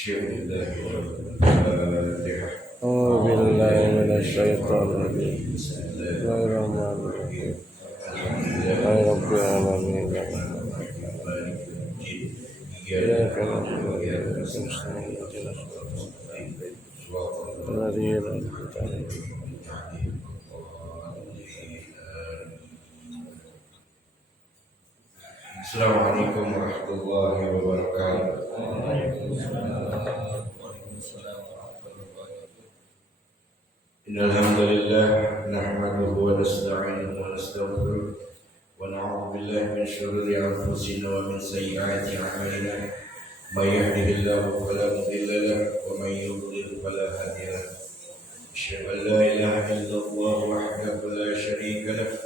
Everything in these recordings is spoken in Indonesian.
أعوذ بالله من الشيطان الرجيم بسم الله الرحمن الرحيم الحمد رب العالمين إياك نعبد وإياك نستعين اهدنا الصراط الذين أنعمت عليهم. Assalamualaikum warahmatullahi wabarakatuh. Innal hamdalillah nahmaduhu wa nasta'inuhu wa nastaghfiruh wa na'udzu billahi min shururi anfusina wa min sayyiati a'malina. May yahdihillahu fala mudilla lahu wa may yudlil fala hadiya lahu. Asyhadu an la ilaha illallah wahdahu la syarika lahu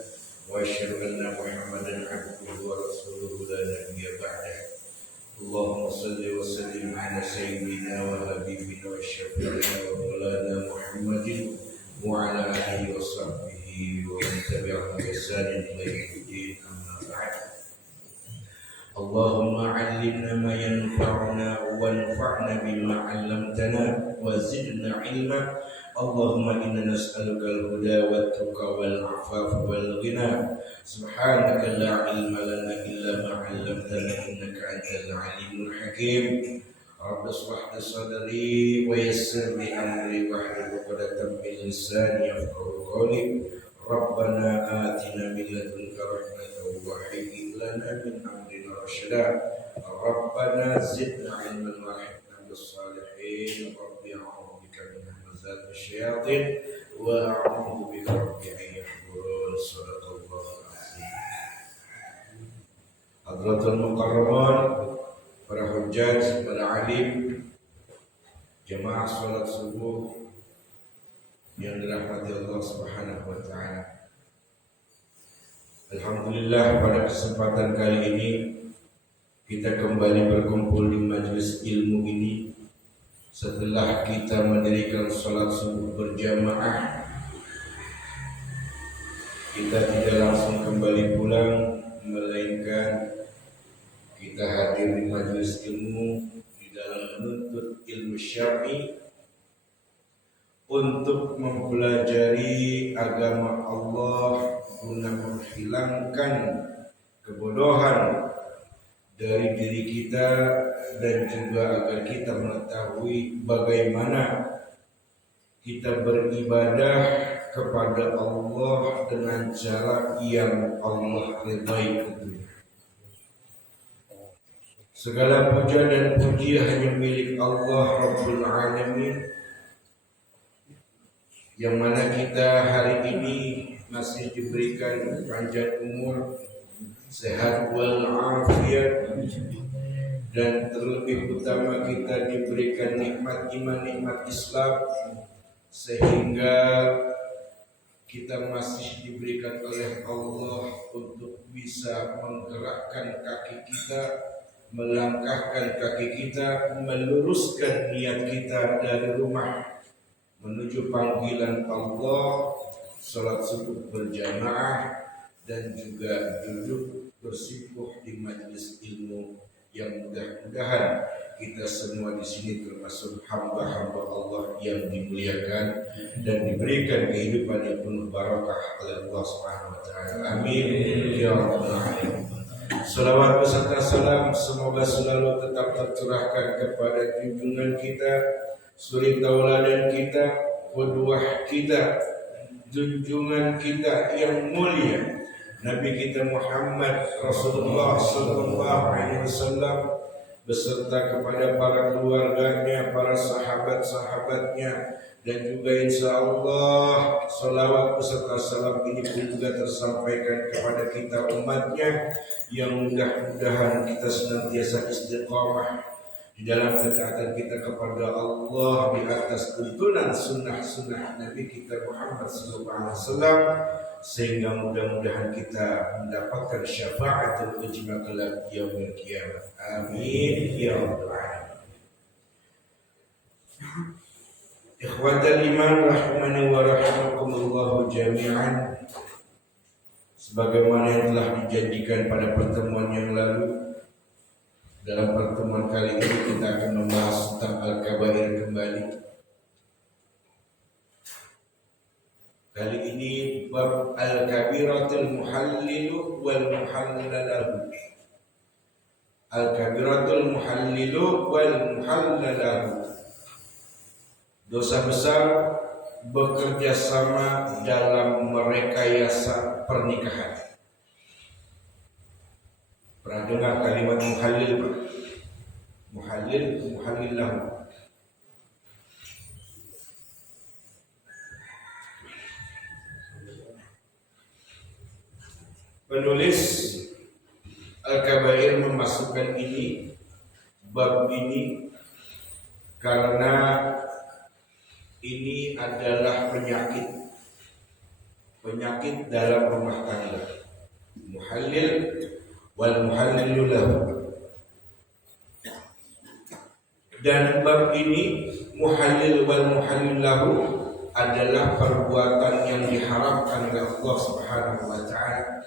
wa asyhadu anna Muhammadan 'abduhu wa rasuluhu la nabiyya ba'dahu. Allahumma salli wa sallim ala sayyidina wa habibina wa syafi'ina wa maulana Muhammadin wa ala alihi wa sahbihi wa man tabi'ahum bi ihsanin ila yaumiddin, amma ba'd. Allahumma 'allimna ma yanfa'una wanfa'na bima 'allamtana wa zidna 'ilma. Allahumma inna nas'aluka al-huda wat-tuqa wal-'afafa wal-ghina. Subhanaka la 'ilma lana illa ma 'allamtana innaka antal 'alimul hakim. Rabbi shrah li sadri wa yassir li amri wahlul 'uqdatam min lisani yafqahu qawli. Rabbana atina min ladunka rahmatan wa hayyi' lana min amrina rasyada. Rabbana zidna 'ilman wa alhiqna bis salihin. Rabbi a'udzu bika min hamazati syayatin wa a'udzu bika rabbi an yahdurun. Shadaqallahu azim. Hadratul mukarraman, para hujjaj, para alim, jamaah salat subuh yang dirahmati Allah Subhanahu wa taala. Alhamdulillah, pada kesempatan kali ini kita kembali berkumpul di majelis ilmu ini setelah kita mendirikan salat subuh berjamaah. Kita tidak langsung kembali pulang, melainkan kita hadir di majelis ilmu di dalam menuntut ilmu syar'i untuk mempelajari agama Allah guna menghilangkan kebodohan dari diri kita dan juga agar kita mengetahui bagaimana kita beribadah kepada Allah dengan cara yang Allah ridai tentunya. Segala puja dan puji hanya milik Allah Rabbul Alamin, yang mana kita hari ini masih diberikan panjang umur, sehat walafiat, dan terlebih utama kita diberikan nikmat iman, nikmat Islam, sehingga kita masih diberikan oleh Allah untuk bisa menggerakkan kaki kita, melangkahkan kaki kita, meluruskan niat kita dari rumah menuju panggilan Allah, salat subuh berjamaah, dan juga duduk bersimpuh di majelis ilmu yang mudah-mudahan kita semua di sini termasuk hamba-hamba Allah yang dimuliakan dan diberikan kehidupan yang penuh barakah oleh Allah Subhanahu wa taala. Amin ya rabbal alamin. Salawat beserta salam semoga selalu tetap tercurahkan kepada junjungan kita, suri tauladan kita, qudwah kita, junjungan kita yang mulia, Nabi kita Muhammad Rasulullah sallallahu alaihi wasallam, beserta kepada para keluarganya, para sahabat-sahabatnya, dan juga insya Allah salawat beserta salam ini pun juga tersampaikan kepada kita umatnya, yang mudah-mudahan kita senantiasa istiqamah di dalam ketaatan kita kepada Allah di atas tuntunan sunnah-sunnah Nabi kita Muhammad sallallahu alaihi wasallam, sehingga mudah-mudahan kita mendapatkan syafaatul ujma kelak yaumil qiyamah. Amin ya rabbal alamin. Ikhwatal iman rahimani wa rahimakumullah jami'an. Sebagaimana yang telah dijanjikan pada pertemuan yang lalu, Dalam pertemuan kali ini kita akan membahas tentang Al-Kabair kembali. Kali ini bab Al-Kabiratul Muhallilu wal Muhallalahu. Al-Kabiratul Muhallilu wal Muhallalahu. Dosa besar bekerja sama dalam merekayasa pernikahan. Pernah dengar kalimat muhallil, Pak? Muhallil, muhallillahu. Penulis Al-Kabair memasukkan ini, bab ini, karena ini adalah penyakit dalam rumah tangga. Muhallil wal muhallilu lahu. Dan bab ini muhallil wal muhallil lahu adalah perbuatan yang diharamkan oleh Allah Subhanahu wa taala.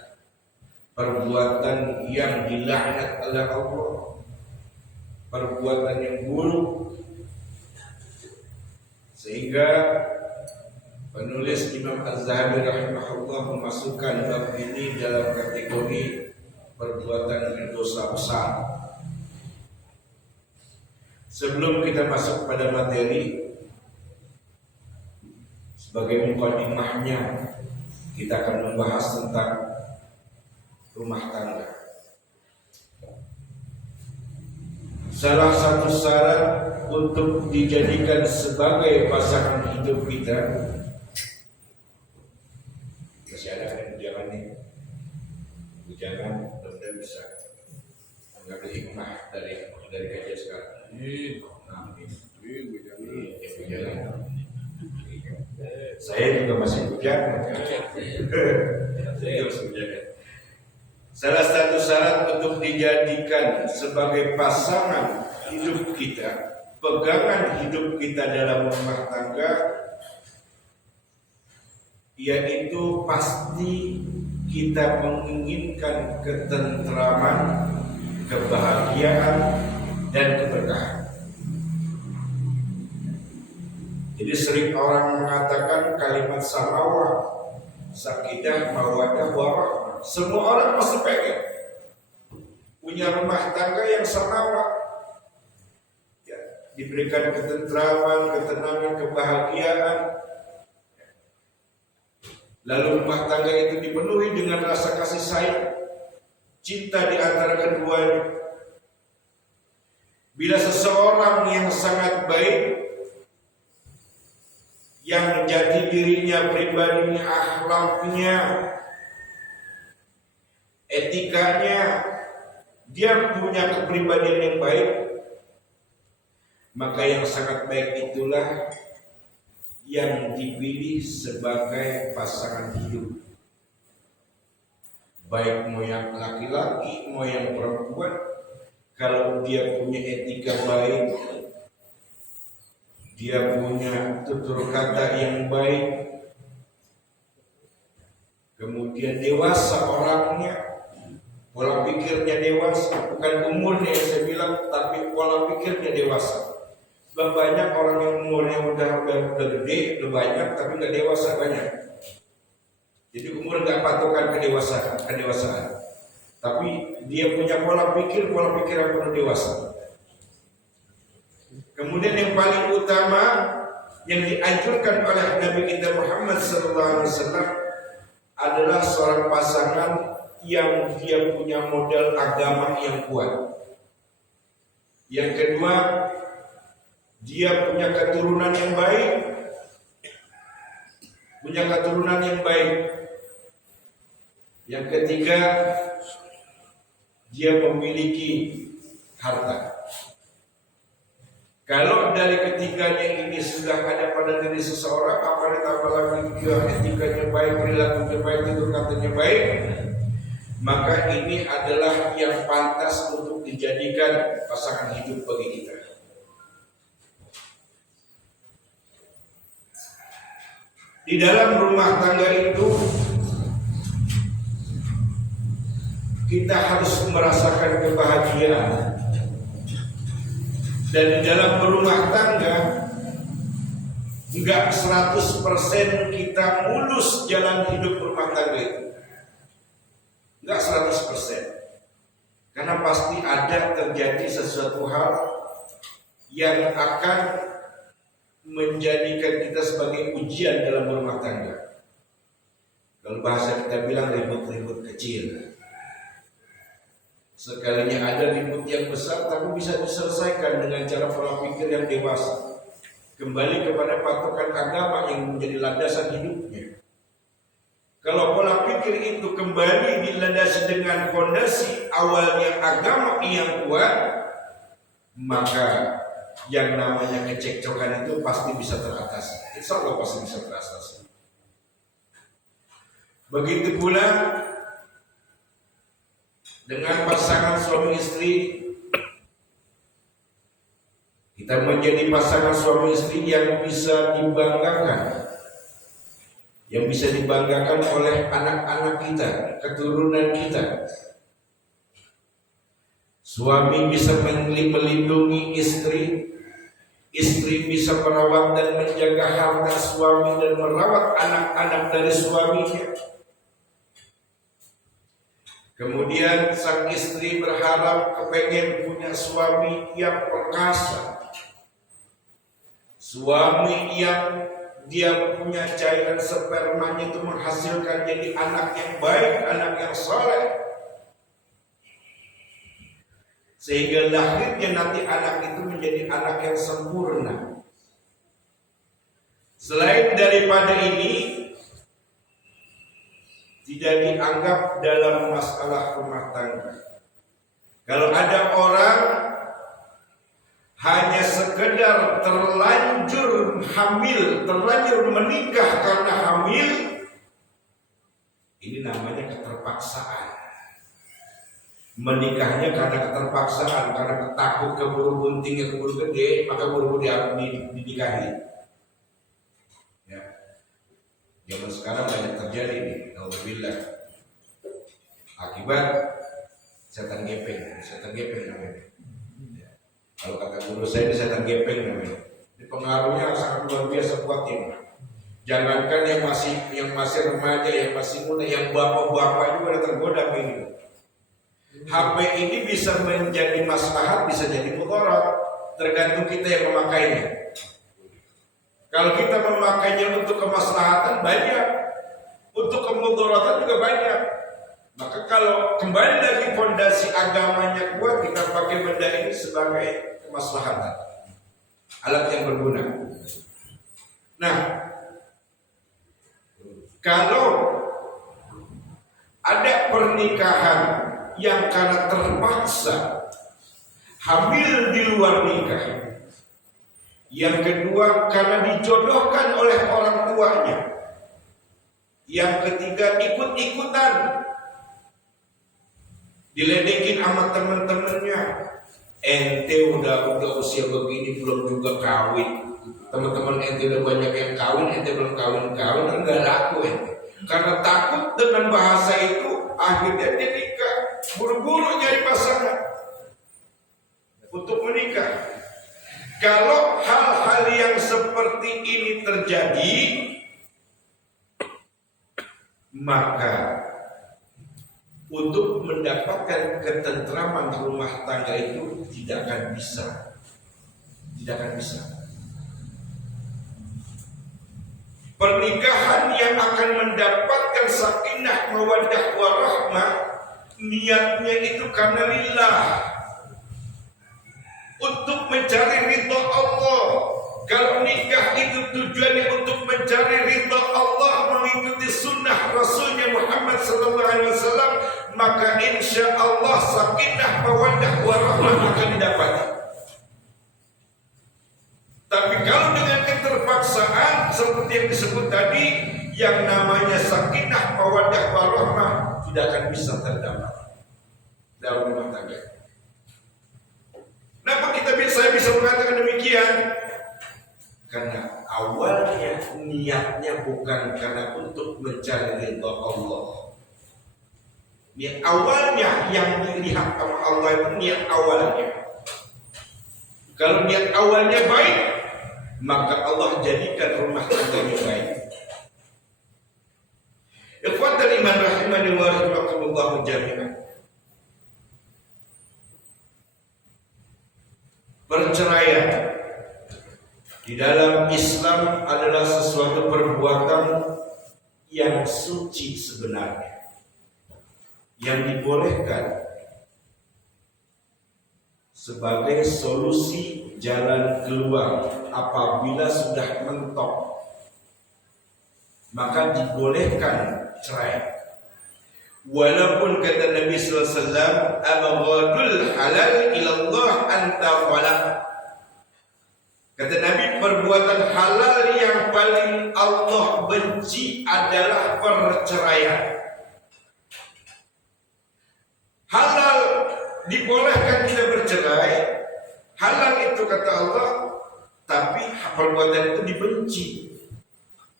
Perbuatan yang dilaknat oleh Allah. Perbuatan yang buruk. Sehingga penulis Imam Az-Zahabi rahimahullah memasukkan bab ini dalam kategori perbuatan berdosa besar. Sebelum kita masuk pada materi, sebagai mukadimahnya kita akan membahas tentang rumah tangga. Salah satu syarat untuk dijadikan sebagai pasangan hidup kita, masih ada kan ujangannya? Ujangan benar-benar bisa mengambil hikmah dari kajian sekarang. Saya juga masih ujangan. Salah satu syarat untuk dijadikan sebagai pasangan hidup kita, pegangan hidup kita dalam rumah tangga, yaitu pasti kita menginginkan ketentraman, kebahagiaan, dan keberkahan. Jadi sering orang mengatakan kalimat samawah, sakidah, mawaddah, warahmah. Semua orang pasti pengen punya rumah tangga yang samawah, ya, diberikan ketentraman, ketenangan, kebahagiaan. Lalu rumah tangga itu dipenuhi dengan rasa kasih sayang, cinta di antara keduanya. Bila seseorang yang sangat baik, yang jati dirinya, pribadinya, akhlaknya, etikanya, dia punya kepribadian yang baik, maka yang sangat baik itulah yang dipilih sebagai pasangan hidup. Baik mau yang laki-laki, mau yang perempuan, kalau dia punya etika baik, dia punya tutur kata yang baik, kemudian dewasa orangnya, pola pikirnya dewasa, bukan umurnya yang saya bilang, tapi pola pikirnya dewasa. Sebab banyak orang yang umurnya udah gede, udah banyak, tapi nggak dewasa banyak. Jadi umur nggak patokan kedewasaan. Tapi dia punya pola pikir yang penuh dewasa. Kemudian yang paling utama yang dianjurkan oleh Nabi kita Muhammad SAW adalah seorang pasangan yang dia punya modal agama yang kuat. Yang kedua, dia punya keturunan yang baik. Yang ketiga, dia memiliki harta. Kalau dari ketiganya ini sudah ada pada diri seseorang, apa ditambah lagi dia etikanya baik, perilakunya baik, tutur katanya baik, maka ini adalah yang pantas untuk dijadikan pasangan hidup bagi kita. Di dalam rumah tangga itu kita harus merasakan kebahagiaan. Dan di dalam berumah tangga enggak 100% kita mulus jalan hidup berumah tangga itu. Enggak 100%. Karena pasti ada terjadi sesuatu hal yang akan menjadikan kita sebagai ujian dalam berumah tangga. Kalau bahasa kita bilang ribut-ribut kecil. Sekalinya ada ribut yang besar tapi bisa diselesaikan dengan cara pola pikir yang dewasa. Kembali kepada patokan agama yang menjadi landasan hidupnya. Kalau pola pikir itu kembali dilandasi dengan fondasi awalnya agama yang kuat, maka yang namanya kecekcokan itu pasti bisa teratasi. Insya Allah pasti bisa teratasi. Begitu pula dengan pasangan suami istri, kita menjadi pasangan suami istri yang bisa dibanggakan, yang bisa dibanggakan oleh anak-anak kita, keturunan kita. Suami bisa melindungi istri, istri bisa merawat dan menjaga harta suami dan merawat anak-anak dari suaminya. Kemudian sang istri berharap kepengen punya suami yang perkasa, suami yang dia punya cairan spermanya itu menghasilkan jadi anak yang baik, anak yang saleh, sehingga lahirnya nanti anak itu menjadi anak yang sempurna. Selain daripada ini, tidak dianggap dalam masalah rumah tangga. Kalau ada orang hanya sekedar terlanjur hamil, terlanjur menikah karena hamil, ini namanya keterpaksaan. Menikahnya karena keterpaksaan, karena takut keburu buntingnya keburu gede, maka buru-buru dinikahi. Ya. Zaman sekarang banyak terjadi nih, alhamdulillah. Akibat setan gepeng namanya. Ya. Kalau kata guru saya, ini setan gepeng namanya. Ini pengaruhnya sangat luar biasa kuat ya. Jangankan yang masih remaja, yang masih muda, yang bapak-bapak juga ada tergoda ini. HP ini bisa menjadi maslahat, bisa jadi mudarat, tergantung kita yang memakainya. Kalau kita memakainya untuk kemaslahatan banyak, untuk kemudaratan juga banyak. Maka kalau kembali dari fondasi agamanya kuat, kita pakai benda ini sebagai kemaslahatan, alat yang berguna. Nah, kalau ada pernikahan yang karena terpaksa hamil di luar nikah, yang kedua karena dijodohkan oleh orang tuanya, yang ketiga ikut-ikutan diledekin sama teman-temannya. Ente udah usia begini belum juga kawin, teman-teman ente udah banyak yang kawin, ente belum kawin, enggak laku ente. Karena takut dengan bahasa itu, akhirnya dia nikah, buru-buru nyari pasangan untuk menikah. Kalau hal-hal yang seperti ini terjadi, maka untuk mendapatkan ketentraman rumah tangga itu tidak akan bisa. Pernikahan yang akan mendapatkan sakinah mawaddah warahmah, niatnya itu karena lillah, untuk mencari ridha Allah. Kalau nikah itu tujuannya untuk mencari ridha Allah, mengikuti sunnah Rasulnya Muhammad SAW, maka insya Allah sakinah mawaddah warahmah akan didapati. Tapi kalau dengan keterpaksaan seperti yang disebut tadi, yang namanya sakinah mawaddah warahmah tidak akan bisa terdapat dalam rumah tangga. Kenapa saya bisa mengatakan demikian? Karena awalnya niatnya bukan karena untuk mencari ridha Allah. Niat awalnya yang dilihat sama Allah itu niat awalnya. Kalau niat awalnya baik, maka Allah jadikan rumah tangganya baik. Ikhwatal iman rahimani wa rahimakumullah jami'an. Perceraian di dalam Islam adalah sesuatu perbuatan yang suci sebenarnya, yang dibolehkan sebagai solusi jalan keluar apabila sudah mentok, maka dibolehkan cerai. Walaupun kata Nabi sallallahu alaihi wasallam, "Abghadul halal ilallah anta falak." Kata Nabi, perbuatan halal yang paling Allah benci adalah perceraian. Halal dibolehkan kita bercerai, halal itu kata Allah, tapi perbuatan itu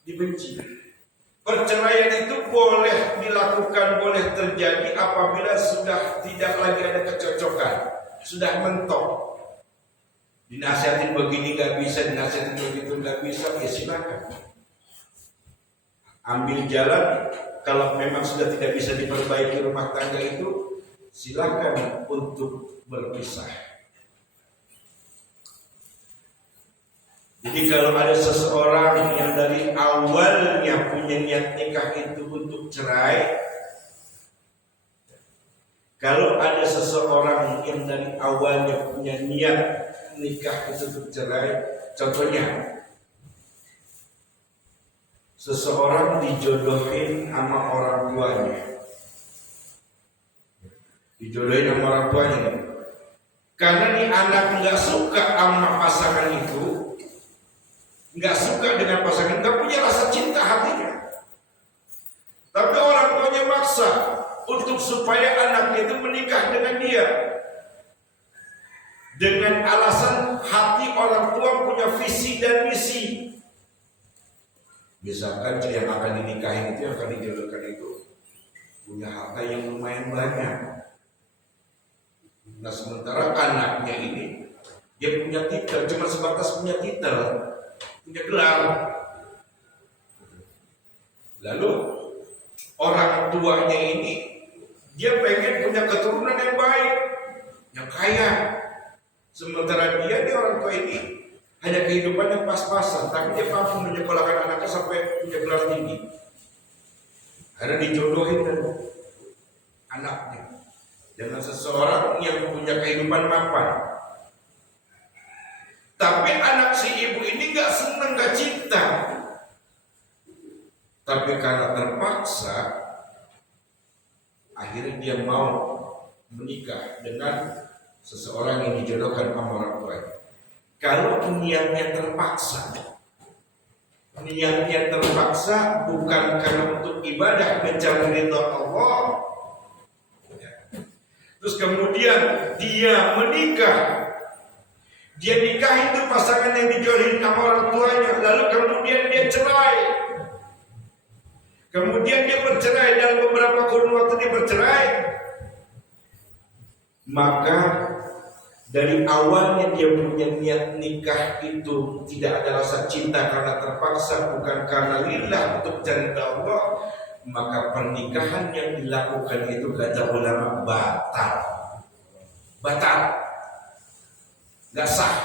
dibenci. Perceraian itu boleh dilakukan, boleh terjadi apabila sudah tidak lagi ada kecocokan, sudah mentok. Dinasihatin begini gak bisa, dinasihatin begitu gak bisa, ya silakan. Ambil jalan, kalau memang sudah tidak bisa diperbaiki rumah tangga itu, silakan untuk berpisah. Jadi kalau ada seseorang yang dari awalnya punya niat nikah itu untuk cerai, kalau ada seseorang yang dari awalnya punya niat nikah itu untuk cerai, contohnya seseorang dijodohin sama orang tuanya, karena nih anak nggak suka sama pasangan itu, nggak suka dengan pasangan, nggak punya rasa cinta hatinya, tapi orang tuanya maksa untuk supaya anaknya itu menikah dengan dia, dengan alasan hati orang tua punya visi dan misi. Misalkan yang akan dinikahin itu, yang akan dijodohkan itu punya harta yang lumayan banyak. Nah sementara anaknya ini dia punya titel, cuma sebatas punya titel, punya gelar. Lalu orang tuanya ini dia pengen punya keturunan yang baik, yang kaya. Sementara dia orang tua ini hanya kehidupan yang pas-pasan, tapi dia mampu menyekolahkan anaknya sampai punya gelar tinggi. Ada dijodohin dan anaknya dengan seseorang yang punya kehidupan mapan. Tapi anak si ibu ini gak senang, gak cinta. Tapi karena terpaksa, akhirnya dia mau menikah dengan seseorang yang dijodohkan sama orang tuanya. Kalau niatnya terpaksa bukan karena untuk ibadah mencari ridha Allah, terus kemudian dia menikah, dia nikahi itu pasangan yang dijodohin sama orang tuanya, lalu kemudian dia cerai, kemudian dia bercerai, dalam beberapa kurun waktu dia bercerai, maka dari awalnya dia punya niat nikah itu tidak ada rasa cinta karena terpaksa, bukan karena lillah untuk mencari Allah, maka pernikahan yang dilakukan itu kata ulama batal, gak sah.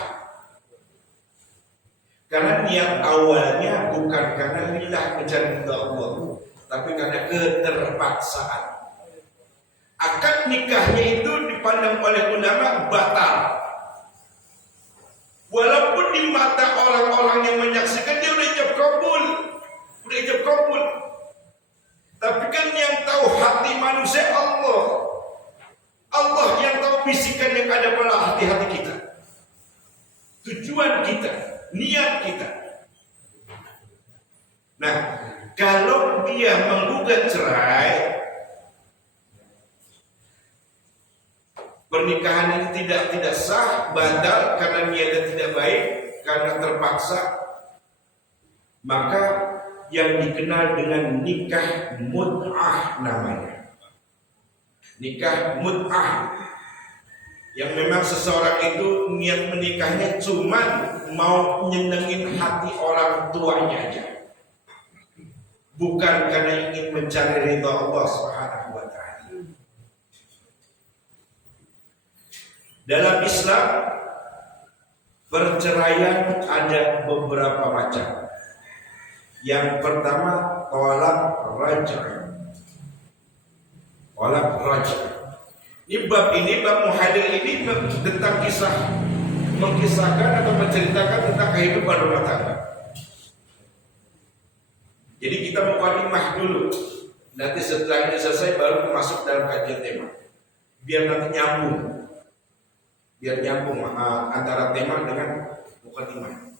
Karena niat awalnya bukan karena lillah mencari Allah, tapi karena keterpaksaan. Akad nikahnya itu dipandang oleh ulama batal. Walaupun di mata orang-orang yang menyaksikan dia udah ijab kabul. Tapi kan yang tahu hati manusia Allah. Allah yang tahu bisikan yang ada pada hati-hati kita, tujuan kita, niat kita. Nah, kalau dia menggugat cerai, pernikahan ini tidak sah, batal karena niatnya tidak baik, karena terpaksa, maka yang dikenal dengan nikah mut'ah namanya. Nikah mut'ah. Yang memang seseorang itu niat menikahnya cuman mau nyenengin hati orang tuanya aja, bukan karena ingin mencari ridha Allah Subhanahu wa taala. Dalam Islam perceraian ada beberapa macam. Yang pertama tolak raj'ah. Tolak raj'ah. Ini bab muhadir ini tentang mengisahkan atau menceritakan tentang kehidupan rumah tangga. Jadi kita mukadimah dulu. Nanti setelah ini selesai baru masuk dalam kajian tema. Biar nanti nyambung. Biar nyambung antara tema dengan mukadimah.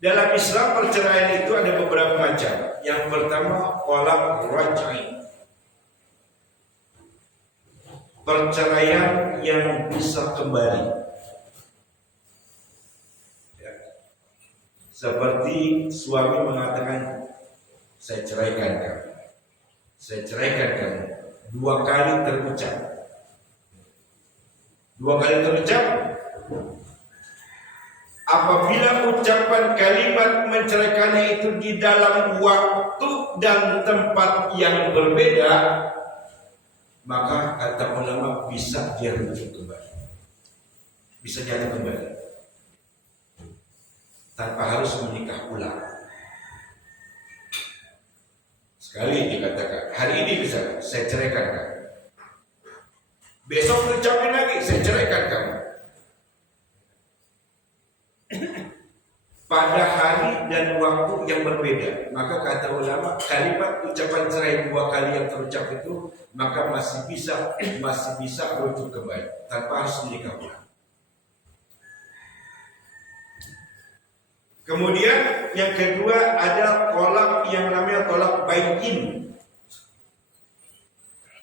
Dalam Islam perceraian itu ada beberapa macam. Yang pertama tolak raj'i. Perceraian yang bisa kembali, ya. Seperti suami mengatakan saya ceraikan kamu 2 kali terucap. 2 kali terucap. Apabila ucapan kalimat menceraikannya itu di dalam waktu dan tempat yang berbeda, maka kata ulama bisa dia rujuk kembali, bisa jadi kembali tanpa harus menikah ulang. Sekali dikatakan hari ini bisa saya ceraikan kamu, besok ucapin lagi saya ceraikan kamu. Pada hari dan waktu yang berbeda, maka kata ulama kalimat ucapan cerai 2 kali yang terucap itu maka masih bisa rujuk kembali tanpa harus menikah ulang. Kemudian yang kedua ada tolak yang namanya tolak bayin.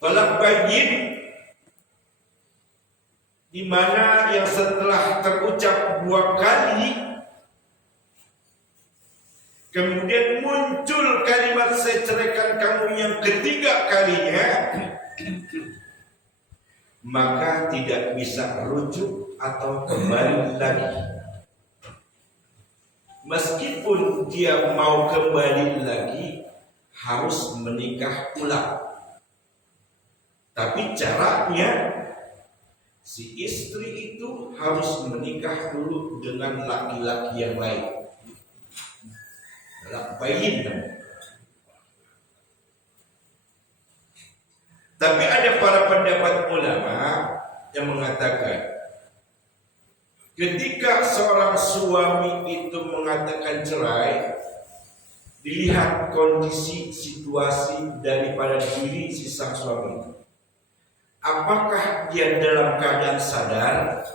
Tolak bayin di mana yang setelah terucap 2 kali kemudian muncul kalimat saya ceraikan kamu yang ketiga kalinya, maka tidak bisa rujuk atau kembali lagi. Meskipun dia mau kembali lagi harus menikah ulang. Tapi caranya si istri itu harus menikah dulu dengan laki-laki yang lain. Bayin. Tapi ada para pendapat ulama yang mengatakan ketika seorang suami itu mengatakan cerai, dilihat kondisi situasi daripada diri si sang suami itu. Apakah dia dalam keadaan sadar,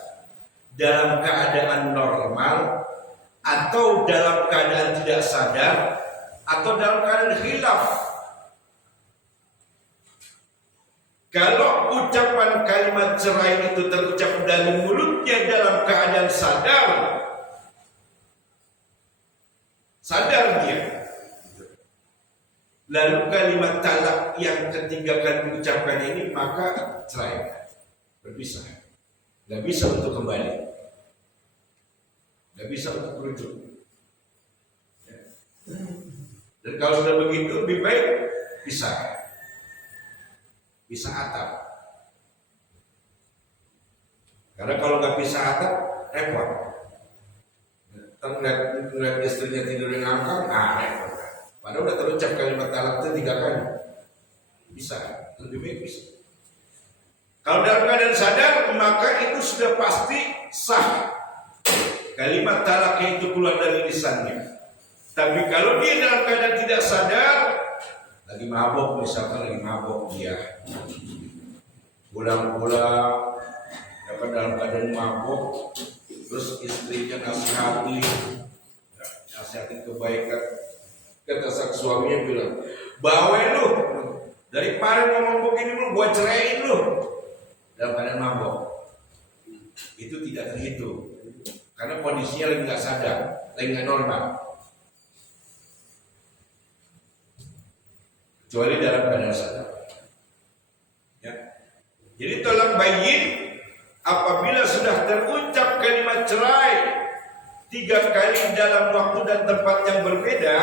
dalam keadaan normal, atau dalam keadaan tidak sadar, atau dalam keadaan khilaf. Kalau ucapan kalimat cerai itu terucap dari mulutnya dalam keadaan sadar dia, lalu kalimat talak yang ketiga kali diucapkan ini, maka cerai, berpisah, nggak bisa untuk kembali. Gak bisa untuk merujuk. Dan kalau sudah begitu lebih baik pisah atap. Karena kalau nggak pisah atap repot. Ngeliat istrinya tidur di ngangkang, repot. Padahal udah terucap kalimat talak itu 3 kali. Bisa, lebih baik bisa. Kalau dalam keadaan sadar, maka itu sudah pasti sah. Kalimat talaknya itu keluar dari lisannya. Tapi kalau dia dalam keadaan tidak sadar, lagi mabok, misalkan lagi mabok dia, pulang-pulang dapat dalam keadaan mabok, terus istrinya nasihati kebaikan, kata sang suaminya bilang, bawa lu, dari kemarin ngomong begini lu, gua ceraiin lu, dalam keadaan mabok. Itu tidak terhitung. Karena kondisinya lagi nggak sadar, lagi nggak normal. Kecuali dalam keadaan sadar. Ya. Jadi tolak bayin apabila sudah terucap kalimat cerai 3 kali dalam waktu dan tempat yang berbeda,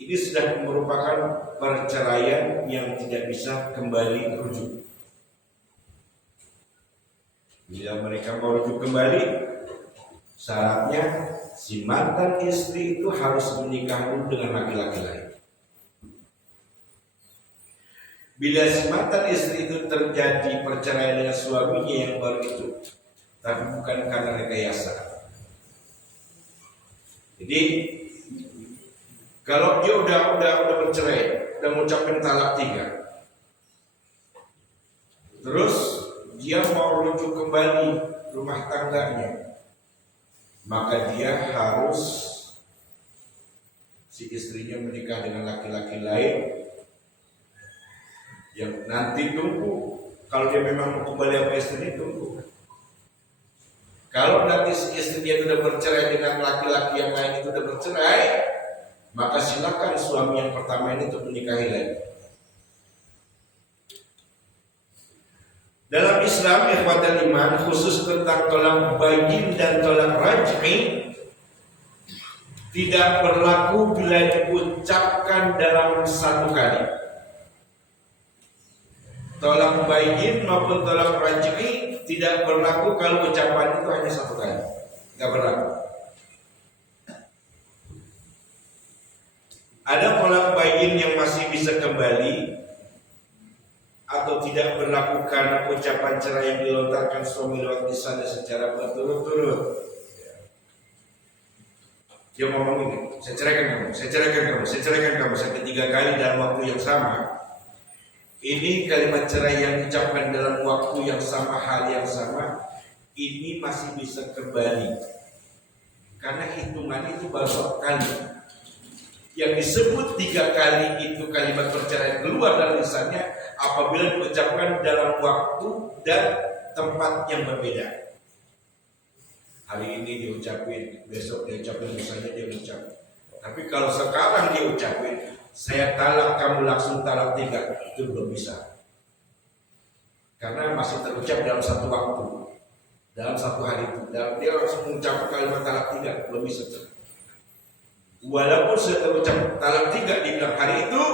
ini sudah merupakan perceraian yang tidak bisa kembali rujuk. Bila mereka mau rujuk kembali, syaratnya si mantan istri itu harus menikah dulu dengan laki-laki lain. Bila si mantan istri itu terjadi perceraian dengan suaminya yang baru itu, tapi bukan karena rekayasa. Jadi kalau dia udah bercerai, udah mengucapkan talak 3, terus dia mau rujuk kembali rumah tangganya, maka dia harus si istrinya menikah dengan laki-laki lain yang nanti tunggu. Kalau dia memang mau kembali sama istrinya, tunggu. Kalau nanti si istrinya sudah bercerai dengan laki-laki yang lain itu sudah bercerai, maka silakan suami yang pertama ini untuk menikahi lagi. Dalam Islam, ikhwatal iman, khusus tentang tolak bayin dan tolak raj'i, tidak berlaku bila diucapkan dalam 1 kali. Tolak bayin maupun tolak raj'i tidak berlaku kalau ucapan itu hanya 1 kali. Tidak berlaku. Ada tolak bayin yang masih bisa kembali atau tidak berlaku karena ucapan cerai yang dilontarkan suami lewat lisannya secara berturut-turut. Dia ngomong ini, saya ceraikan kamu, saya ceraikan kamu, saya ceraikan kamu sampai 3 kali dalam waktu yang sama. Ini kalimat cerai yang diucapkan dalam waktu yang sama, hal yang sama, ini masih bisa kembali karena hitungan itu baru 1 kali. Yang disebut 3 kali itu kalimat perceraian keluar dari lisannya apabila diucapkan dalam waktu dan tempat yang berbeda. Hari ini diucapin, besok diucapin, misalnya dia ucap. Tapi kalau sekarang diucapin, saya talak kamu langsung talak 3, itu belum bisa. Karena masih terucap dalam 1 waktu, dalam 1 hari itu. Dan dia langsung mengucapkan kalimat talak 3, belum bisa. Walaupun sudah terucap talak 3 di dalam hari itu,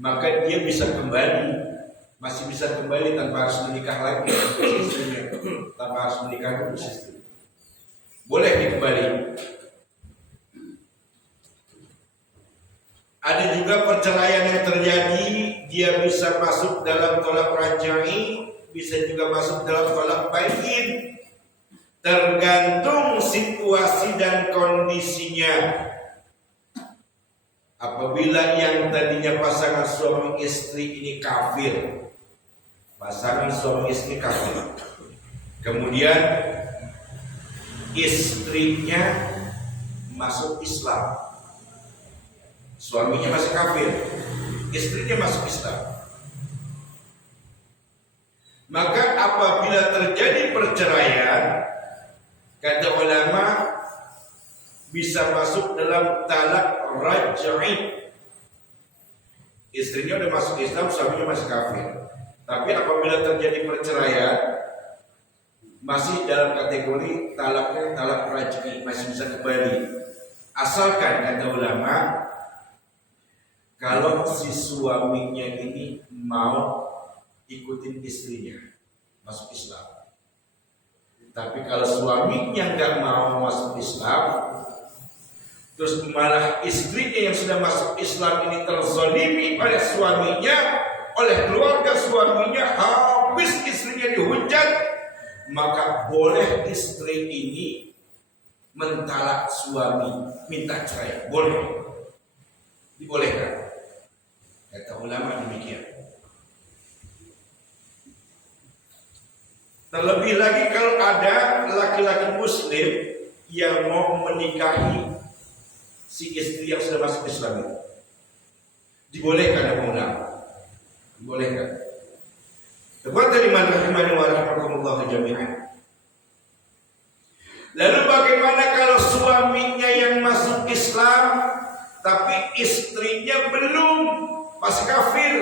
maka dia bisa kembali, masih bisa kembali tanpa harus menikah lagi dengan istrinya, tanpa harus menikah dengan istri. Boleh dikembali. Ada juga perceraian yang terjadi, dia bisa masuk dalam tolak raj'i, bisa juga masuk dalam tolak bayin, tergantung situasi dan kondisinya. Apabila yang tadinya pasangan suami istri ini kafir, pasangan suami istri kafir, kemudian istrinya masuk Islam, suaminya masih kafir, istrinya masuk Islam, maka apabila terjadi perceraian, kata ulama bisa masuk dalam talak raj'i. Istrinya udah masuk Islam, suaminya masih kafir. Tapi apabila terjadi perceraian, masih dalam kategori talaknya talak raj'i, masih bisa kembali. Asalkan kata ulama, kalau si suaminya ini mau ikutin istrinya masuk Islam. Tapi kalau suaminya nggak mau masuk Islam, terus malah istrinya yang sudah masuk Islam ini terzalimi oleh suaminya, oleh keluarga suaminya, habis istrinya dihujat, maka boleh istri ini mentalak suami, minta cerai, boleh, dibolehkan. Kata ulama demikian. Terlebih lagi kalau ada laki-laki muslim yang mau menikahi si istri yang sudah masuk Islam itu, dibolehkan ada ulama, dibolehkan. Tepat dari mana rahimani wa rahimakumullah jami'an. Lalu bagaimana kalau suaminya yang masuk Islam tapi istrinya belum, masih kafir?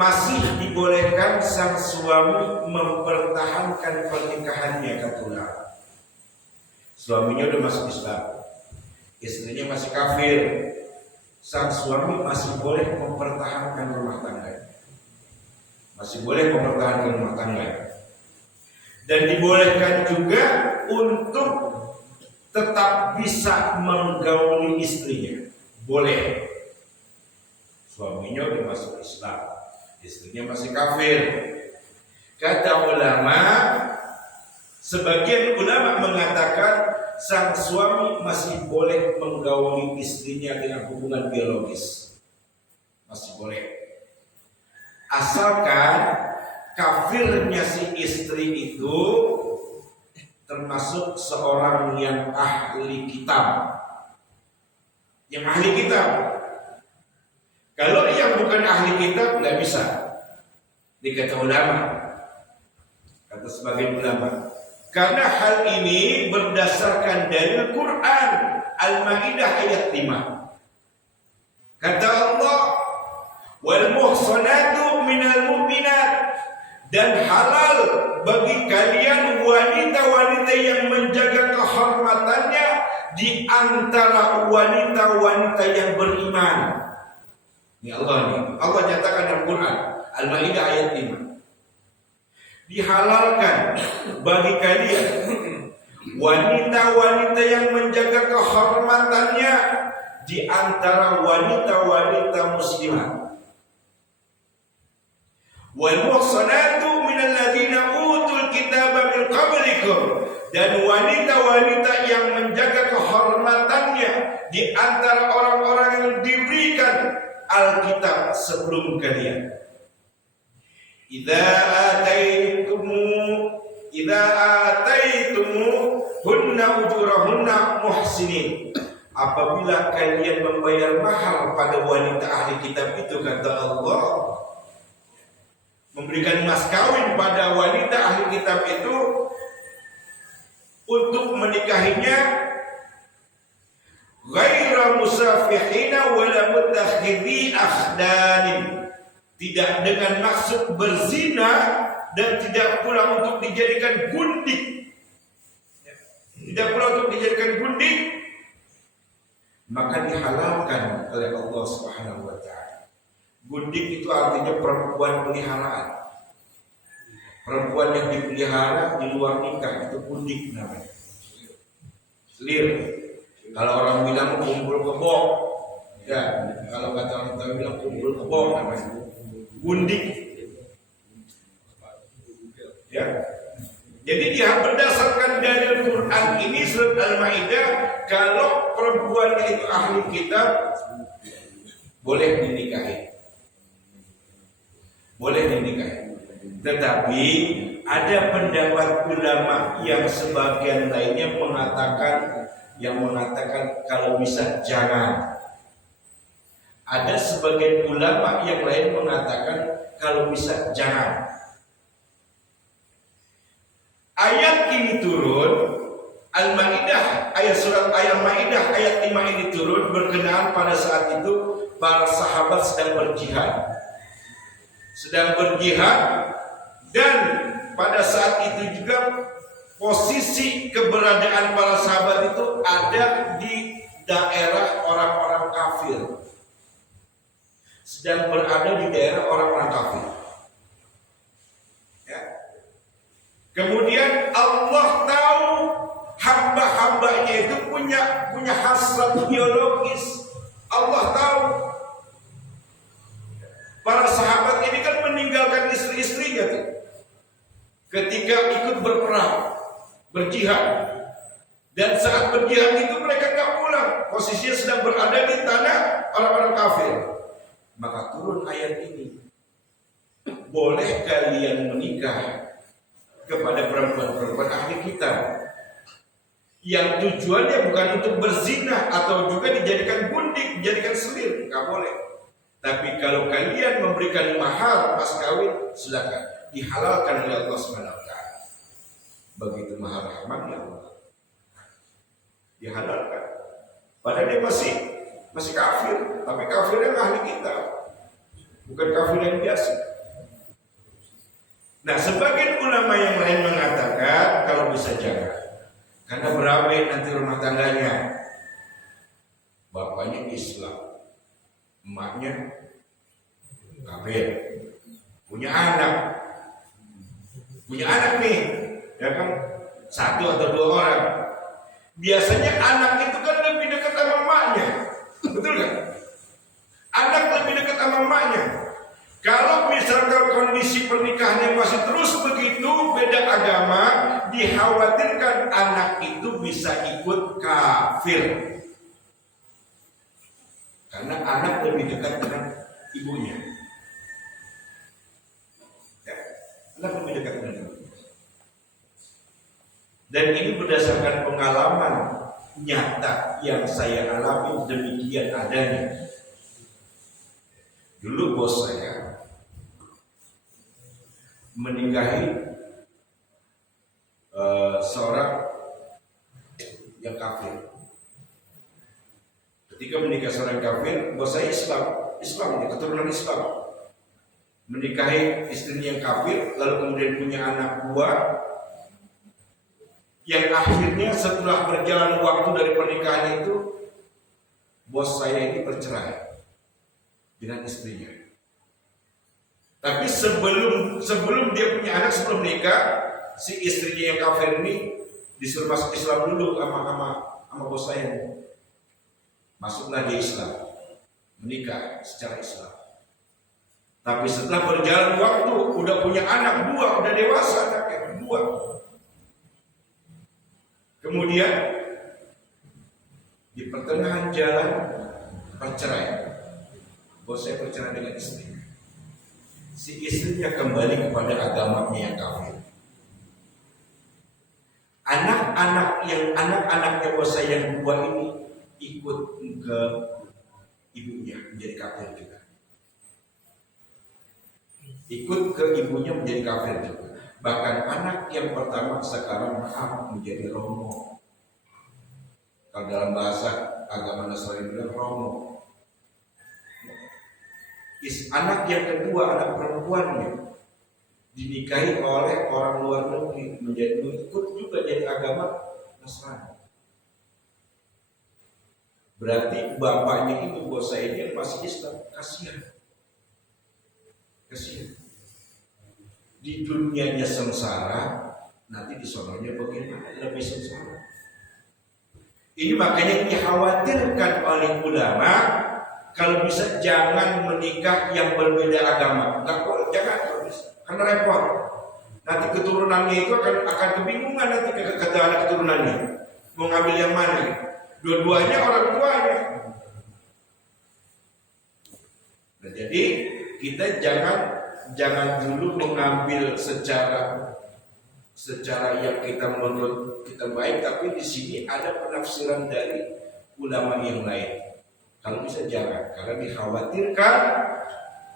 masih dibolehkan sang suami mempertahankan pernikahannya kata ulama. Suaminya udah masuk Islam, istrinya masih kafir, sang suami masih boleh mempertahankan rumah tangga, masih boleh mempertahankan rumah tangga, dan dibolehkan juga untuk tetap bisa menggauli istrinya, boleh. Suaminya udah masuk Islam, istrinya masih kafir. Kata ulama, sebagian ulama mengatakan sang suami masih boleh menggauli istrinya dengan hubungan biologis, masih boleh, asalkan kafirnya si istri itu termasuk seorang yang ahli kitab, yang ahli kitab. Kalau yang bukan ahli kitab nggak bisa, dikata ulama, kata sebagian ulama, karena hal ini berdasarkan dari Al-Quran Al-Ma'idah ayat 5. Kata Allah, wal muhsanatu minal mu'minat, dan halal bagi kalian wanita-wanita yang menjaga kehormatannya di antara wanita-wanita yang beriman. Ini Allah nih, Allah nyatakan dalam Quran Al-Ma'idah ayat 5. Dihalalkan bagi kalian wanita-wanita yang menjaga kehormatannya di antara wanita-wanita muslimah. Wal muhsanatu minal ladzina utul kitaba min qablikum, dan wanita-wanita yang menjaga kehormatannya di antara orang-orang yang diberikan Alkitab sebelum kalian. Idza ataitumu hunna ujurahunna muhsinin, apabila kalian membayar mahar pada wanita ahli kitab itu, kata Allah, memberikan mas kawin pada wanita ahli kitab itu untuk menikahinya, ghaira musafihina wala mutakhidhi akhdanin, tidak dengan maksud berzina dan tidak pula untuk dijadikan gundik, tidak pula untuk dijadikan gundik, maka dihalalkan oleh Allah Subhanahu wa taala. Gundik itu artinya perempuan peliharaan, perempuan yang dipelihara di luar nikah, itu gundik namanya. Selir. Kalau orang bilang kumpul kebo, ya, kalau kata orang tua bilang kumpul kebo namanya gundik. Ya. Jadi dia berdasarkan dalil Quran ini surat Al-Maidah, kalau perempuan itu ahli kitab boleh dinikahi. Boleh dinikahi. Tetapi ada pendapat ulama yang sebagian lainnya mengatakan, kalau bisa jangan. Ada sebagian ulama yang lain mengatakan kalau bisa jangan. Ayat ini turun, Al-Maidah, surat Al-Maidah ayat 5 ini turun berkenaan pada saat itu para sahabat sedang berjihad. Dan pada saat itu juga posisi keberadaan para sahabat itu ada di daerah orang-orang kafir. Sedang berada di daerah orang-orang kafir. Ya. Kemudian Allah tahu hamba-hambanya itu punya hasrat biologis. Allah tahu. Para sahabat ini kan meninggalkan istri-istrinya tuh, ketika ikut berperang, berjihad. Dan saat berjihad itu mereka gak pulang, posisinya sedang berada di tanah orang-orang kafir. Maka turun ayat ini, boleh kalian menikah kepada perempuan-perempuan ahli kitab yang tujuannya bukan untuk berzina atau juga dijadikan gundik, dijadikan selir, gak boleh. Tapi kalau kalian memberikan mahar mas kawin, silakan, dihalalkan oleh Allah SWT. Begitu mahar rahmat ya Allah, dihalalkan. Padahal dia masih kafir, tapi kafirnya ahli kitab, bukan kafir yang biasa. Nah, sebagian ulama yang lain mengatakan kalau bisa jangan, karena berabe nanti rumah tangganya. Bapaknya Islam, emaknya kafir, punya anak nih, ya kan, 1 atau 2 orang. Biasanya anak itu kan lebih dekat sama emaknya, betul kan? Anak lebih dekat sama emaknya. Kalau misalkan kondisi pernikahannya masih terus begitu, beda agama, dikhawatirkan anak itu bisa ikut kafir. Karena anak lebih dekat dengan ibunya. Ya, anak lebih dekat dengan ibunya. Dan ini berdasarkan pengalaman nyata yang saya alami, demikian adanya. Dulu bos saya menikahi seorang yang kafir. Ketika menikah seorang kafir, bos saya Islam, keturunan Islam. Menikahi istrinya yang kafir, lalu kemudian punya anak 2, yang akhirnya setelah berjalan waktu dari pernikahan itu, bos saya ini bercerai dengan istrinya. Tapi sebelum dia punya anak, sebelum nikah, si istrinya yang kafir ini disuruh masuk Islam dulu sama bos saya. Masuklah di Islam, menikah secara Islam. Tapi setelah berjalan waktu, udah punya anak 2, udah dewasa anaknya 2. Kemudian di pertengahan jalan bercerai. Bos saya bercerai dengan istrinya. Si istrinya kembali kepada agamanya yang kafir. Anak-anaknya bos saya yang 2 ini ikut ke ibunya menjadi kafir juga. Ikut ke ibunya menjadi kafir juga. Bahkan anak yang pertama sekarang menjadi romo. Kalau dalam bahasa agama Nasrani bilang romo. Anak yang kedua, anak perempuannya, dinikahi oleh orang luar negeri, menjadi ikut juga jadi agama Nasrani. Berarti bapaknya itu bos saya ini masih Islam, kasihan. Di dunianya sengsara, nanti di sononya bagaimana? Lebih sengsara. Ini makanya dikhawatirkan oleh ulama, kalau bisa jangan menikah yang berbeda agama. Jangan, karena repot. Nanti keturunannya itu akan kebingungan nanti kata anak keturunannya. Mau ngambil yang mana? Dua-duanya orang tuanya. Nah, jadi kita jangan dulu mengambil secara yang kita menurut kita baik, tapi di sini ada penafsiran dari ulama yang lain. Kalau bisa jangan, karena dikhawatirkan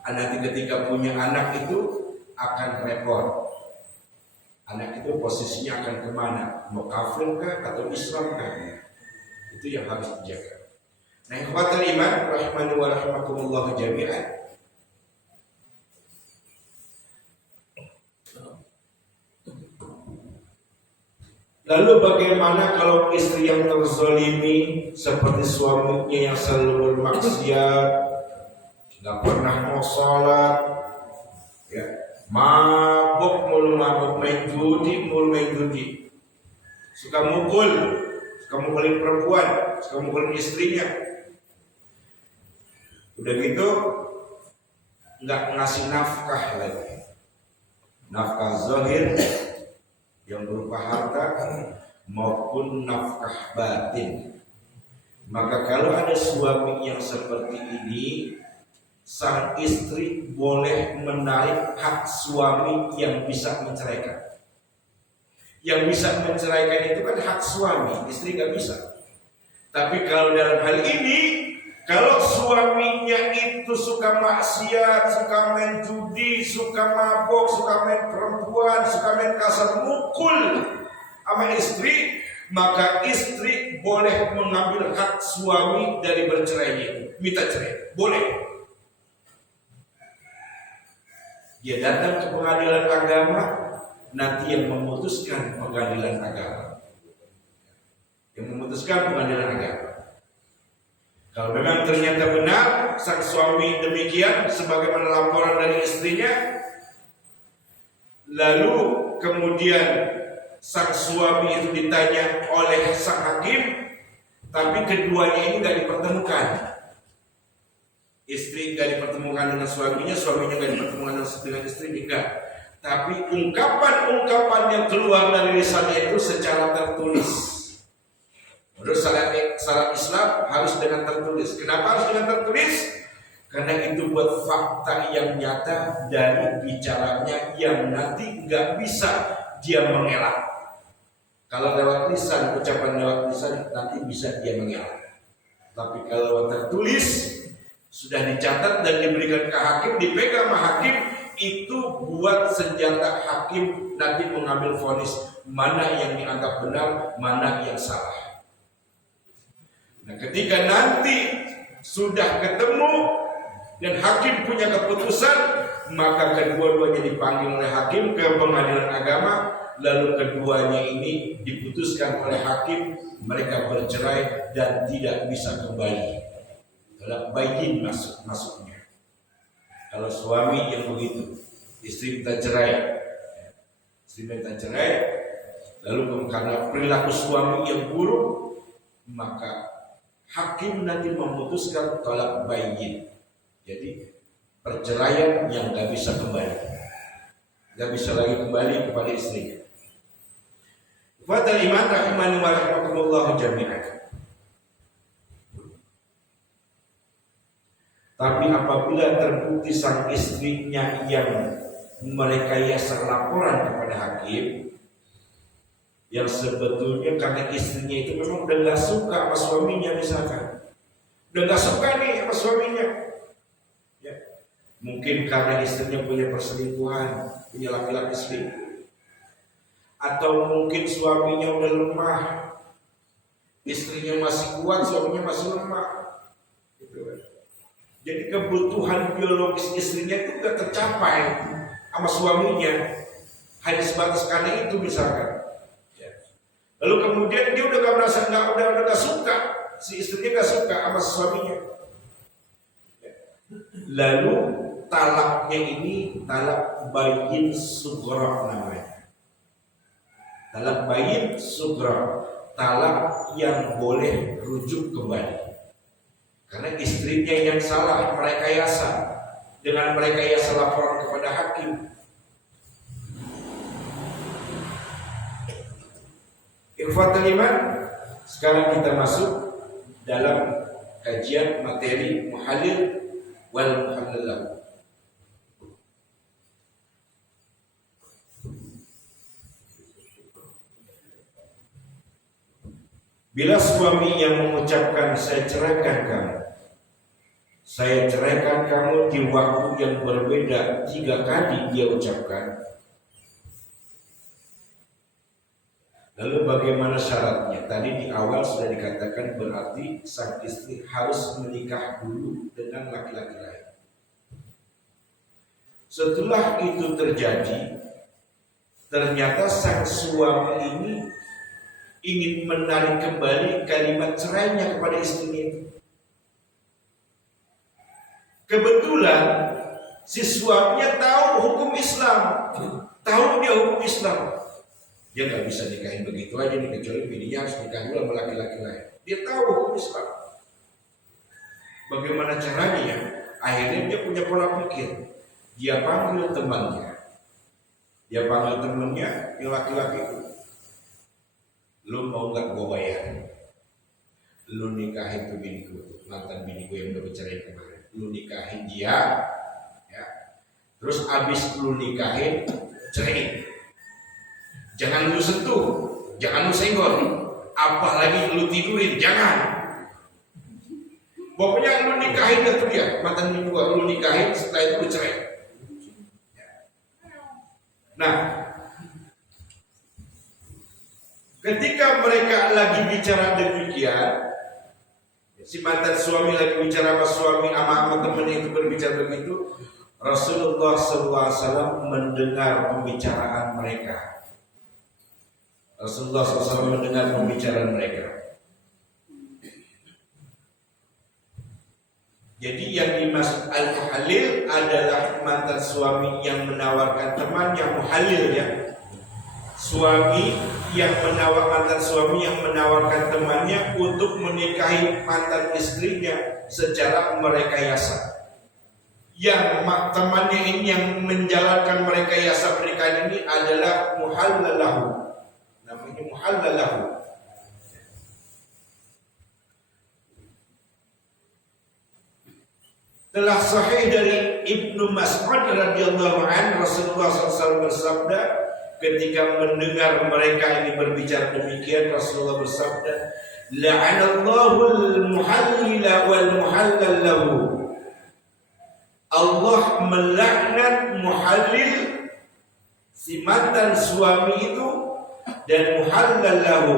nanti ketika punya anak itu akan repot. Anak itu posisinya akan kemana? Mau kafir kah atau Islam kah? Itu yang harus dijaga. Nah, ikhwatul iman rahimani wa rahimakumullah jami'an. Lalu bagaimana kalau istri yang terzolimi seperti suaminya yang selalu bermaksiat, nggak pernah mau sholat, ya, mabuk mulu main judi, suka mukulin perempuan, suka mukulin istrinya. Udah gitu nggak ngasih nafkah lagi, nafkah zahir yang berupa harta maupun nafkah batin. Maka kalau ada suami yang seperti ini, sang istri boleh menarik hak suami yang bisa menceraikan. Yang bisa menceraikan itu kan hak suami, istri gak bisa. Tapi kalau dalam hal ini, kalau suaminya itu suka maksiat, suka main judi, suka mabok, suka main perempuan, suka main kasar, mukul sama istri, maka istri boleh mengambil hak suami dari bercerainya itu, minta cerai, boleh. Dia datang ke pengadilan agama, nanti yang memutuskan pengadilan agama. Yang memutuskan pengadilan agama. Kalau memang ternyata benar sang suami demikian sebagaimana laporan dari istrinya, lalu kemudian sang suami itu ditanya oleh sang hakim, tapi keduanya ini nggak dipertemukan. Istri nggak dipertemukan dengan suaminya, suaminya nggak dipertemukan dengan istrinya, enggak. Tapi ungkapan-ungkapan yang keluar dari lisannya itu secara tertulis. Menurut syariat Islam harus dengan tertulis. Kenapa harus dengan tertulis? Karena itu buat fakta yang nyata dari bicaranya yang nanti nggak bisa dia mengelak. Kalau lewat lisan, ucapan lewat lisan nanti bisa dia mengelak. Tapi kalau tertulis sudah dicatat dan diberikan ke hakim, dipegang sama hakim, itu buat senjata hakim nanti mengambil vonis mana yang dianggap benar, mana yang salah. Nah, ketika nanti sudah ketemu dan hakim punya keputusan, maka kedua-duanya dipanggil oleh hakim ke pengadilan agama, lalu keduanya ini diputuskan oleh hakim, mereka bercerai dan tidak bisa kembali. Dalam bayin masuknya. Kalau suami yang begitu, istri minta cerai, lalu karena perilaku suami yang buruk, maka hakim nanti memutuskan tolak bayin. Jadi perceraian yang nggak bisa kembali, nggak bisa lagi kembali kepada istrinya. Fatal iman rahimani wa rahimakumullah jami'an. Tapi apabila terbukti sang istrinya yang merekayasa laporan kepada hakim, yang sebetulnya karena istrinya itu memang udah gak suka sama suaminya, misalkan udah gak suka nih sama suaminya ya. Mungkin karena istrinya punya perselingkuhan, punya laki-laki selingkuh, atau mungkin suaminya udah lemah, istrinya masih kuat, suaminya masih lemah gitu. Jadi kebutuhan biologis istrinya itu gak tercapai sama suaminya, hanya sebatas karena itu misalkan. Lalu kemudian dia udah gak merasa, udah gak suka, si istrinya gak suka sama suaminya. Lalu talaknya ini talak bayin sughra namanya. Talak bayin sughra, talak yang boleh rujuk kembali. Karena istrinya yang salah merekayasa, dengan merekayasa laporan kepada hakim. Ikhwatul iman, sekarang kita masuk dalam kajian materi muhalil wal muhallal. Bila suami yang mengucapkan saya ceraikan kamu di waktu yang berbeda 3 kali dia ucapkan, lalu bagaimana syaratnya? Tadi di awal sudah dikatakan berarti sang istri harus menikah dulu dengan laki-laki lain. Setelah itu terjadi, ternyata sang suami ini ingin menarik kembali kalimat cerainya kepada istrinya itu. Kebetulan si suaminya tahu hukum Islam, tahu dia hukum Islam. Dia nggak bisa nikahin begitu aja nih, kecuali bininya harus nikah dulu sama laki-laki lain. Dia tahu hukum Islam. Bagaimana caranya? Akhirnya dia punya pola pikir. Dia panggil temannya. Yang laki-laki itu. Lu mau nggak gua bayar? Lu nikahin tuh biniku, mantan biniku yang udah bercerai kemarin. Lu nikahin dia, ya. Terus abis lu nikahin, cerai. Jangan lu sentuh, jangan lu senggol, apalagi lu tidurin, jangan. Pokoknya lu nikahin itu dia, mantan bini gua, lu nikahin, setelah itu lu cerai. Nah, ketika mereka lagi bicara demikian, si mantan suami lagi bicara sama suami, sama temennya itu berbicara begitu, Rasulullah SAW mendengar pembicaraan mereka. Rasulullah SAW mendengar pembicaraan mereka. Jadi yang dimaksud al-muhalil adalah mantan suami yang menawarkan temannya, muhalil ya. Suami yang mantan suami yang menawarkan temannya untuk menikahi mantan istrinya secara merekayasa. Yang temannya ini yang menjalankan merekayasa pernikahan ini adalah muhallalahu. Namanya muhallalahu. Telah sahih dari Ibnu Mas'ud radhiyallahu anhu, Rasulullah SAW bersabda ketika mendengar mereka ini berbicara demikian, Rasulullah bersabda, la'anallahu al-muhallila wal muhallal lahu. Allah melaknat muhallil, si mantan suami itu, dan muhallal lahu,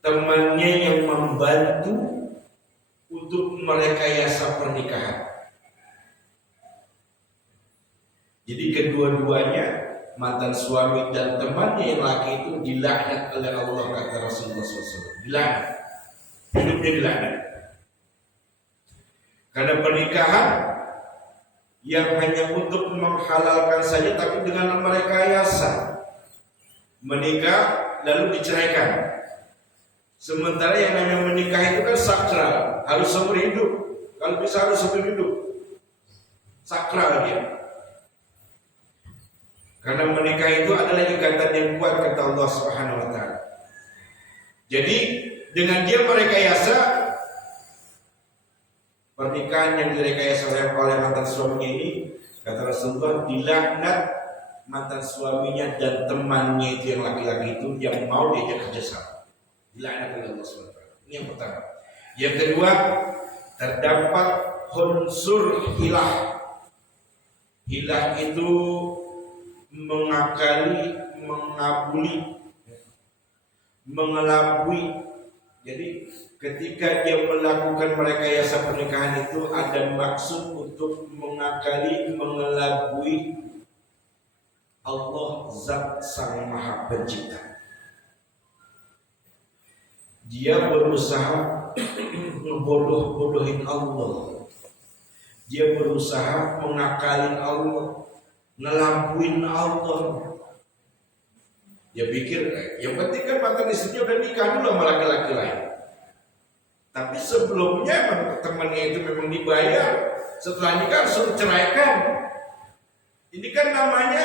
temannya yang membantu untuk merekayasa pernikahan. Jadi kedua-duanya, mantan suami dan temannya yang laki itu dilaknat oleh Allah, kata Rasulullah SAW. Dilaknat, hidupnya dilaknat. Karena pernikahan yang hanya untuk menghalalkan saja, tapi dengan merekayasa. Menikah lalu diceraikan. Sementara yang namanya menikah itu kan sakral, harus seumur hidup. Kalau bisa harus seumur hidup, sakral dia. Karena menikah itu adalah ikatan yang kuat, kata Allah Subhanahu Wa Taala. Jadi dengan dia merekayasa pernikahan yang direkayasa oleh mantan suaminya ini, kata Rasulullah, dilaknat mantan suaminya dan temannya itu yang laki-laki itu yang mau diajak kerjasama. Dilaknat oleh Allah SWT. Ini yang pertama. Yang kedua, terdapat unsur hilah. Hilah itu mengakali, mengabuli, mengelabui. Jadi ketika dia melakukan merekayasa pernikahan itu ada maksud untuk mengakali, mengelabui Allah Zat Sang Maha Pencipta. Dia berusaha ngebodoh-bodohin Allah. Dia berusaha mengakalin Allah, ngelabuin Allah. Dia pikir yang penting kan mantan istrinya udah nikah dulu sama laki-laki lain. Tapi sebelumnya temannya itu memang dibayar. Setelah nikah harus ceraikan. Ini kan namanya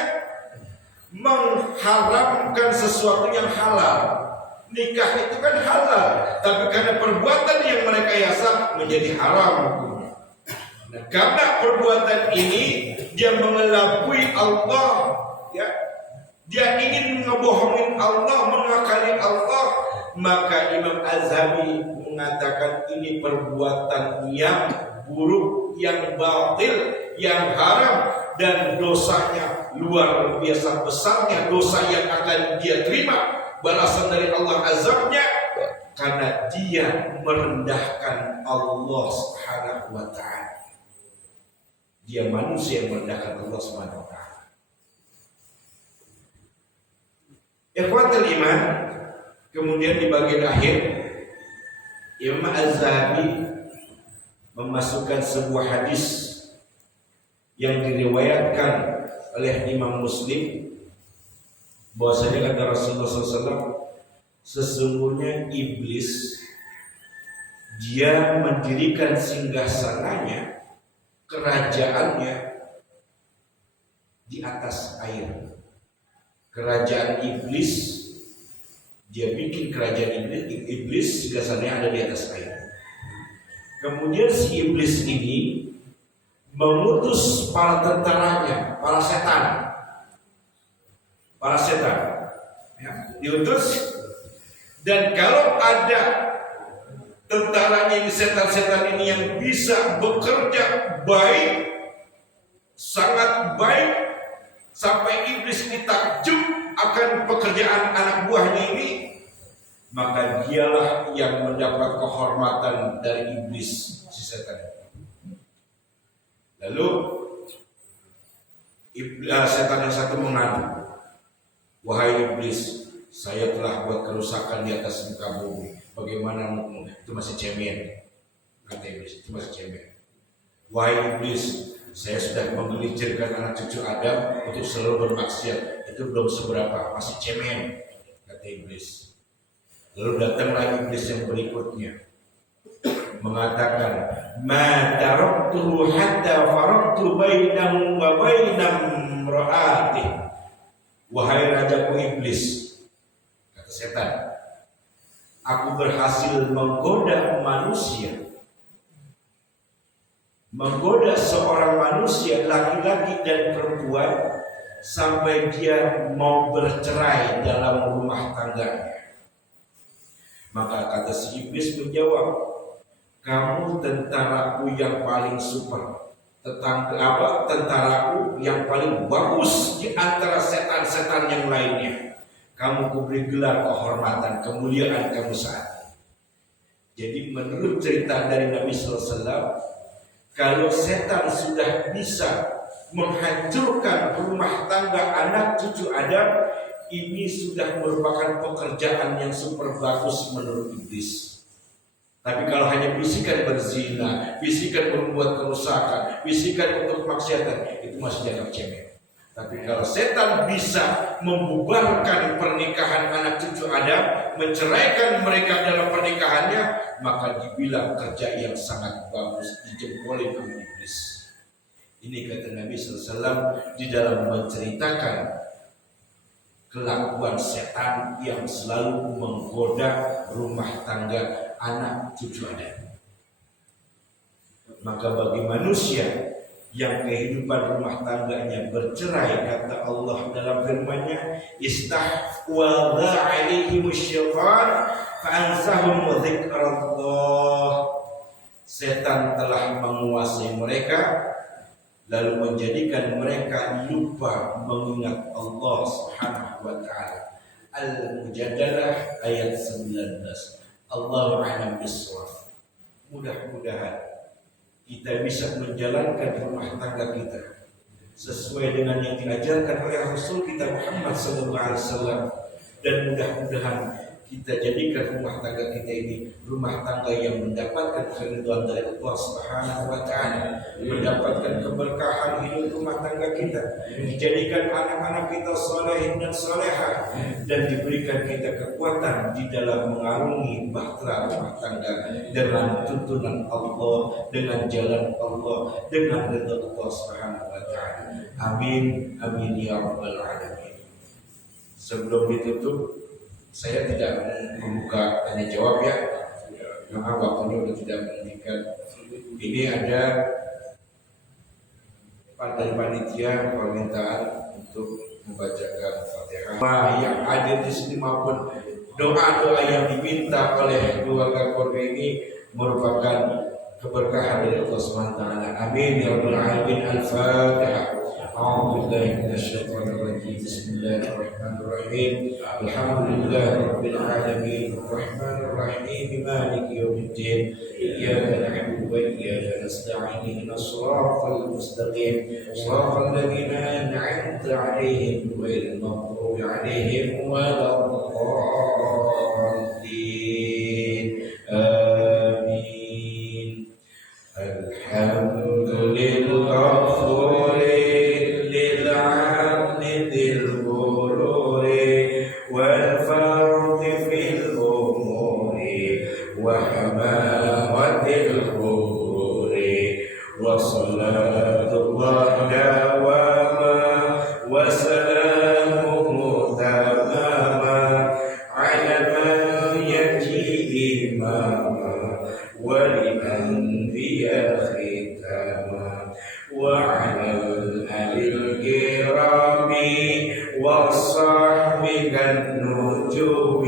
mengharamkan sesuatu yang halal. Nikah itu kan halal, tapi karena perbuatan yang merekayasa menjadi haram hukumnya. Nah, karena perbuatan ini dia mengelabui Allah, ya, dia ingin ngebohongin Allah, mengakali Allah, maka Imam Azhabi mengatakan ini perbuatan yang buruk, yang batil, yang haram, dan dosanya luar biasa besarnya, dosa yang akan dia terima balasan dari Allah, azabnya, karena dia merendahkan Allah Subhanahu wa Ta'ala. Dia manusia yang merendahkan Allah Subhanahu wa Ta'ala. Ikhwatul iman, kemudian di bagian akhir Imam Az-Zahabi memasukkan sebuah hadis yang diriwayatkan oleh Imam Muslim, bahwasanya kata Rasulullah SAW, sesungguhnya iblis dia mendirikan singgasananya, kerajaannya di atas air. Kerajaan iblis, dia bikin kerajaan iblis singgasananya ada di atas air. Kemudian si iblis ini mengutus para tentaranya, para setan, ya, diutus. Dan kalau ada tentaranya ini, setan-setan ini yang bisa bekerja baik, sangat baik, sampai iblis ini takjub akan pekerjaan anak buahnya ini, maka dialah yang mendapat kehormatan dari iblis, si setan. Lalu Setan yang satu mengadu, wahai iblis, saya telah buat kerusakan di atas muka bumi. Bagaimana itu masih cemen? Kata iblis, itu masih cemen. Wahai iblis, saya sudah menggelincirkan anak cucu Adam untuk selalu bermaksiat. Itu belum seberapa, masih cemen, kata iblis. Lalu datanglah iblis yang berikutnya, mengatakan, ma taraktuhu hatta faraktu bainahu wa bainam ra'ati. Wahai rajaku iblis, kata setan, aku berhasil menggoda manusia, menggoda seorang manusia laki-laki dan perempuan sampai dia mau bercerai dalam rumah tangganya. Maka kata si iblis menjawab, kamu tentaraku yang paling super, tentaraku yang paling bagus di antara setan-setan yang lainnya. Kamu kuberi gelar kehormatan, kemuliaan kamu saat ini. Jadi menurut cerita dari Nabi SAW, kalau setan sudah bisa menghancurkan rumah tangga anak cucu Adam, ini sudah merupakan pekerjaan yang super bagus menurut iblis. Tapi kalau hanya bisikan berzina, bisikan membuat kerusakan, bisikan untuk kemaksiatan, itu masih dianggap cemen. Tapi kalau setan bisa membubarkan pernikahan anak cucu Adam, menceraikan mereka dalam pernikahannya, maka dibilang kerja yang sangat bagus, dijempolin oleh iblis. Ini kata Nabi SAW di dalam menceritakan kelakuan setan yang selalu menggoda rumah tangga anak cucu Adam. Maka bagi manusia yang kehidupan rumah tangganya bercerai, kata Allah dalam firman-Nya, istahwadha alaihim syaitan fa'ansahum dzikrallah. Setan telah menguasai mereka, lalu menjadikan mereka lupa mengingat Allah Subhanahu wa taala. Al-Mujadalah ayat 19. Allahu a'lam bissawab. Mudah-mudahan kita bisa menjalankan rumah tangga kita sesuai dengan yang diajarkan oleh Rasul kita Muhammad SAW, dan mudah-mudahan kita jadikan rumah tangga kita ini rumah tangga yang mendapatkan keridhaan dari Allah Subhanahu wa taala, mendapatkan keberkahan hidup rumah tangga kita, dijadikan anak-anak kita salihin dan salehah, dan diberikan kita kekuatan di dalam mengarungi bahtera rumah tangga dengan tuntunan Allah, dengan jalan Allah, dengan ridha Allah Subhanahu wa taala. Amin amin ya rabbal alamin. Sebelum ditutup, saya tidak membuka tanya jawab ya, karena waktunya sudah tidak menentukan. Ini ada dari panitia permintaan untuk membacakan Fatihah yang hadir di sini maupun doa-doa yang diminta oleh keluarga korban ini merupakan keberkahan dari Allah SWT. Amin ya rabbal alamin. Al-Fatihah. أعوذ بالله من الشيطان الرجيم. بسم الله الرحمن الرحيم. الحمد لله رب العالمين الرحمن الرحيم مالك يوم الدين إياك نعبد وإياك نستعين اهدنا الصراط المستقيم صراط الذين أنعمت عليهم غير المغضوب عليهم ولا الضالين. آمين. الحمد لله وصلاة الله دواما وسلامه تماما على من يجي إماما وللأنبياء ختاما وعلى الآل الكرام والصحب كالنجوم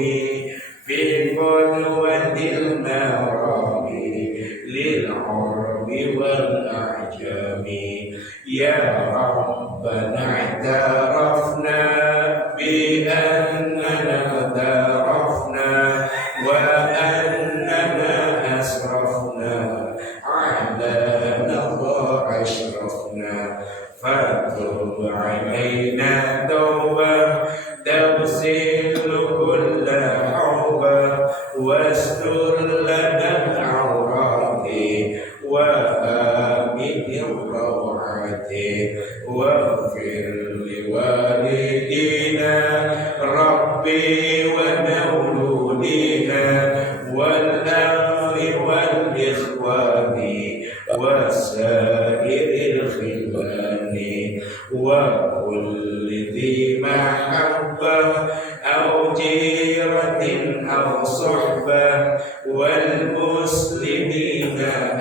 في القدوة المرام للعرب والأعجم. يا ربنا اعترفنا بأننا اعترفنا وأننا أسرفنا على نظر أشرفنا فتب علينا توبة تغسل كل حوبة واستر لنا العورات وآمن الروعات واغفر لوالدينا ربي ومولودينا والأهل والإخوان وسائر الخلان وكل ذي محبة أو جيرة أو صحبة والمسلمين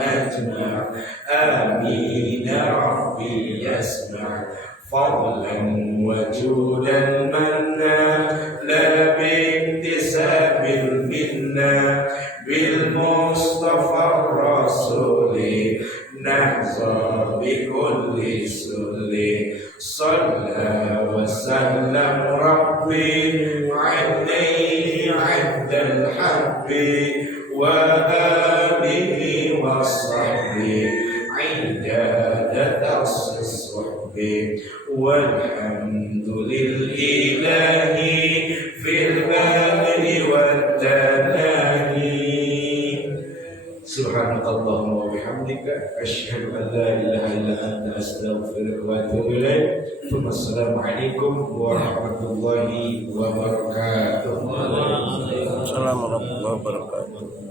أجمع آمين ربي يسمع فضلا وجودا منا لا باكتساب منا بالمصطفى الرسول نحظى بكل سل صلى وسلم ربي عليه عد الحب وآله وصحبه عداد الصحب والحمد لله في البر والتناهي سبحانك اللهم وبحمدك أشهد أن لا إله إلا أنت أستغفرك وأتوب إليك ثم السلام عليكم ورحمة الله وبركاته. Assalamualaikum warahmatullahi wabarakatuh.